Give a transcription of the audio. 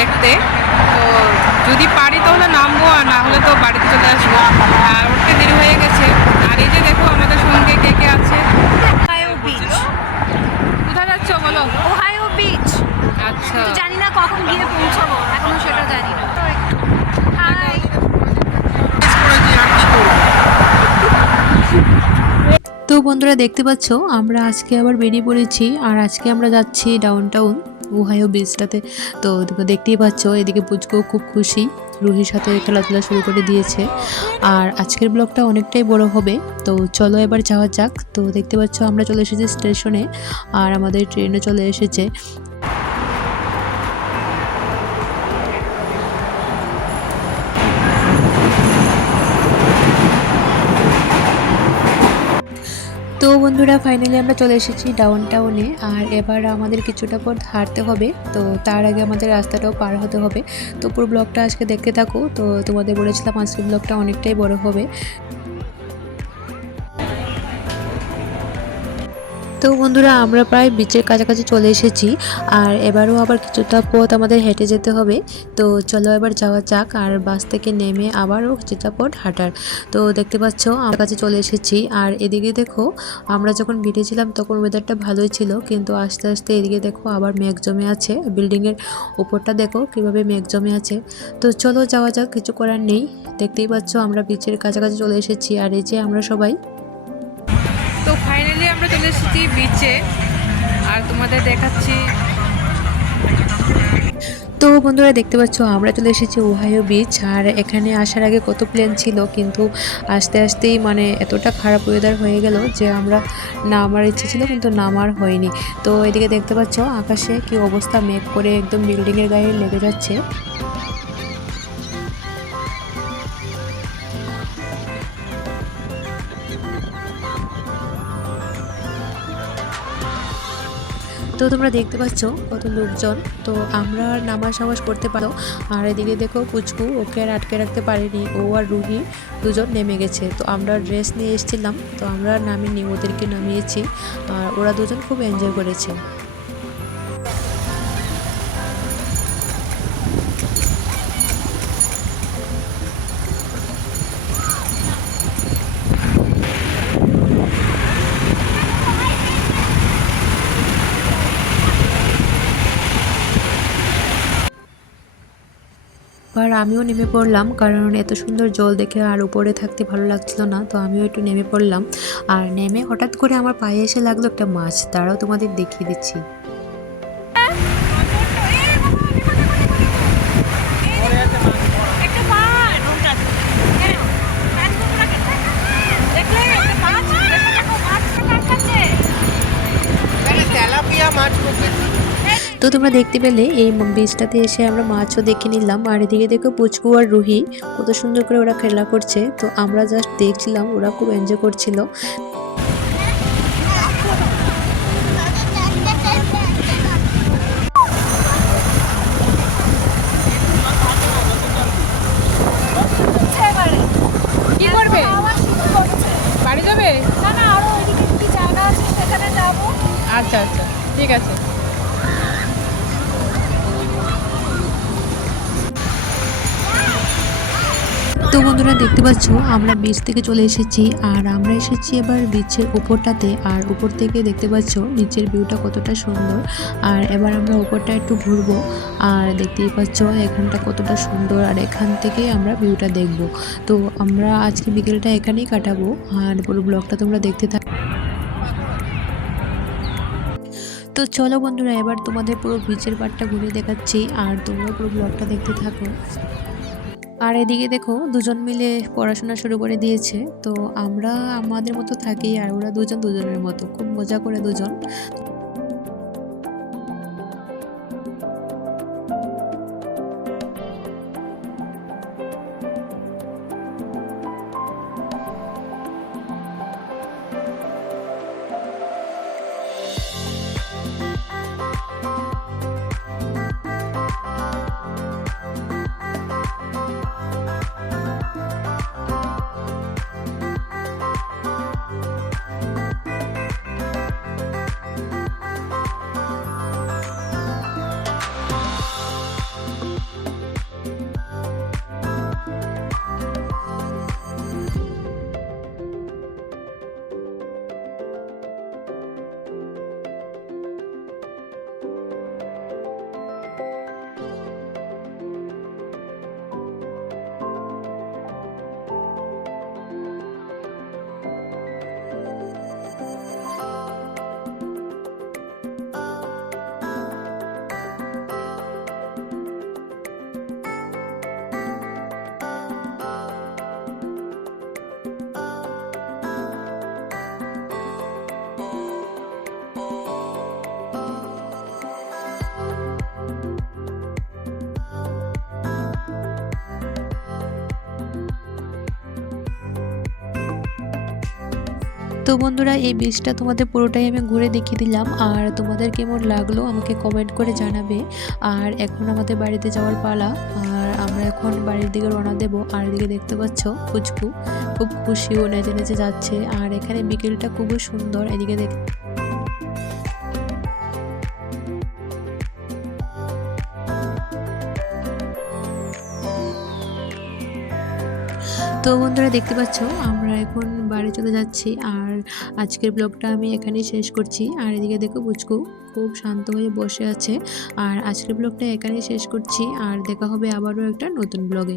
দেখতে। তো যদি পারি তাহলে নামবো আর না হলে তো বাড়িতে চলে আসব। আর উঠতে দেরি হয়ে গেছে। আর এই যে দেখো আমাদের সঙ্গে কে কে আছে? কোথায় যাচ্ছ বলো? Ohio beach. আচ্ছা। জানি না কখন গিয়ে পৌঁছাবো। এখনও সেটা জানি না। তো বন্ধুরা দেখতে পাচ্ছ আমরা আজকে আবার বেরিয়ে পড়েছি। আর আজকে আমরা যাচ্ছি ডাউন টাউন ওহাইও বিচটাতে তো তোমরা দেখতেই পাচ্ছ, এদিকে পুচকেও খুব খুশি। রুহির সাথে খেলাধুলা শুরু করে দিয়েছে। আর আজকের ব্লগটা অনেকটাই বড় হবে। তো চলো এবার যাওয়া যাক। তো দেখতে পাচ্ছ, আমরা চলে এসেছি স্টেশনে। আর আমাদের ট্রেনও চলে এসেছে। বন্ধুরা ফাইনালি আমরা চলে এসেছি ডাউন টাউনে আর এবার আমাদের কিছুটা পর হারতে হবে। তো তার আগে আমাদের রাস্তাটাও পার হতে হবে। তো পুরো ব্লগটা আজকে দেখতে থাকো। তো তোমাদের বলেছিলাম আজকে ব্লগটা অনেকটাই বড় হবে। তো বন্ধুরা, আমরা প্রায় বিচের কাছাকাছি চলে এসেছি। আর এবারও আবার কিছুটা পথ আমাদের হেঁটে যেতে হবে। তো চলো এবার যাওয়া যাক, আর বাস থেকে নেমে আবারও কিছুটা পথ হাঁটার। তো দেখতে পাচ্ছ, আমার কাছে চলে এসেছি। আর এদিকে দেখো, আমরা যখন বেরিয়েছিলাম তখন ওয়েদারটা ভালোই ছিল, কিন্তু আস্তে আস্তে এদিকে দেখো আবার মেঘ জমে আছে। বিল্ডিংয়ের উপরটা দেখো কীভাবে মেঘ জমে আছে। তো চলো যাওয়া যাক, কিছু করার নেই। দেখতেই পাচ্ছ, আমরা বিচের কাছাকাছি চলে এসেছি। আর এই যে আমরা সবাই এসেছি বিচে আর তোমাদের দেখাচ্ছি। তো বন্ধুরা দেখতে পাচ্ছ, আমরা চলে এসেছি ওহাইও বিচ আর এখানে আসার আগে কত প্লেন ছিল, কিন্তু আস্তে আস্তেই মানে এতটা খারাপ ওয়েদার হয়ে গেল যে আমরা নামার ইচ্ছে ছিল, কিন্তু নামার হয়নি। তো এদিকে দেখতে পাচ্ছ, আকাশে কি অবস্থা, মেঘ করে একদম বিল্ডিংয়ের গায়ে লেগে যাচ্ছে। তো তোমরা দেখতে পাচ্ছ কত লোকজন। তো আমরা আর সামাজ করতে পারো আর এদিকে দেখো পুচকু ওকে আর আটকে রাখতে পারিনি। ও আর রুহি দুজন নেমে গেছে। তো আমরা ড্রেস নিয়ে এসেছিলাম। তো আমরা নামিনি, ওদেরকে নামিয়েছি। আর ওরা দুজন খুব এনজয় করেছে। আর আমিও নেমে পড়লাম, কারণ এত সুন্দর জল দেখে আর উপরে থাকতে ভালো লাগছিল না, তো আমিও একটু নেমে পড়লাম। আর নেমে হঠাৎ করে আমার পায়ে এসে লাগল একটা মাছ তারাও তোমাদের দেখিয়ে দিচ্ছি। তো তোমরা দেখতে পেলে এই বীজটাতে এসে আমরা মাছও দেখে নিলাম আর এদিকে দেখো পুচকু আর রুহি কত সুন্দর করে ওরা খেলা করছে তো আমরা জাস্ট দেখছিলাম ওরা খুব এনজয় করছিল এবারে। কি করবে আবার শুরু করছে। বাড়ি যাবে না, না, আরও ওইদিকে কি জায়গা আছে সেখানে যাব। আচ্ছা আচ্ছা ঠিক আছে তো বন্ধুরা দেখতে পাচ্ছ, আমরা বিচ থেকে চলে এসেছি আর আমরা এসেছি এবার বিচের উপরটাতে আর উপর থেকে দেখতে পাচ্ছ নিচের ভিউটা কতটা সুন্দর। আর এবার আমরা উপরটা একটু ঘুরবো আর দেখতেই পাচ্ছ এখানটা কতটা সুন্দর আর এখান থেকে আমরা ভিউটা দেখব। তো আমরা আজকে বিকেলটা এখানেই কাটাবো আর পুরো ব্লগটা তোমরা দেখতে থাক তো চলো বন্ধুরা, এবার তোমাদের পুরো বিচের পাড়টা ঘুরে দেখাচ্ছি আর তোমরা পুরো ব্লগটা দেখতে থাকো। আর এদিকে দেখো, দুজন মিলে পড়াশোনা শুরু করে দিয়েছে। তো আমরা আমাদের মতো থাকি আর ওরা দুজন দুজনের মতো। খুব মজা করে দুজন। তো বন্ধুরা, এই বীজটা তোমাদের পুরোটাই আমি ঘুরে দেখিয়ে দিলাম। আর তোমাদের কেমন লাগল আমাকে কমেন্ট করে জানাবে। আর এখন আমাদের বাড়িতে যাওয়ার পালা। আর আমরা এখন বাড়ির দিকে রওনা দেবো। আর এদিকে দেখতে পাচ্ছ ফুচকু খুব খুশি ও নেচে নেচে যাচ্ছে। আর এখানে বিকেলটা খুবই সুন্দর। এদিকে দেখ তো বন্ধুরা দেখতে পাচ্ছ, আমরা এখন বাড়ি চলে যাচ্ছি আর আজকের ব্লগটা আমি এখানেই শেষ করছি। আর এদিকে দেখো বুঝকু খুব শান্ত হয়ে বসে আছে। আর আজকের ব্লগটা এখানেই শেষ করছি। আর দেখা হবে আবারও একটা নতুন ব্লগে।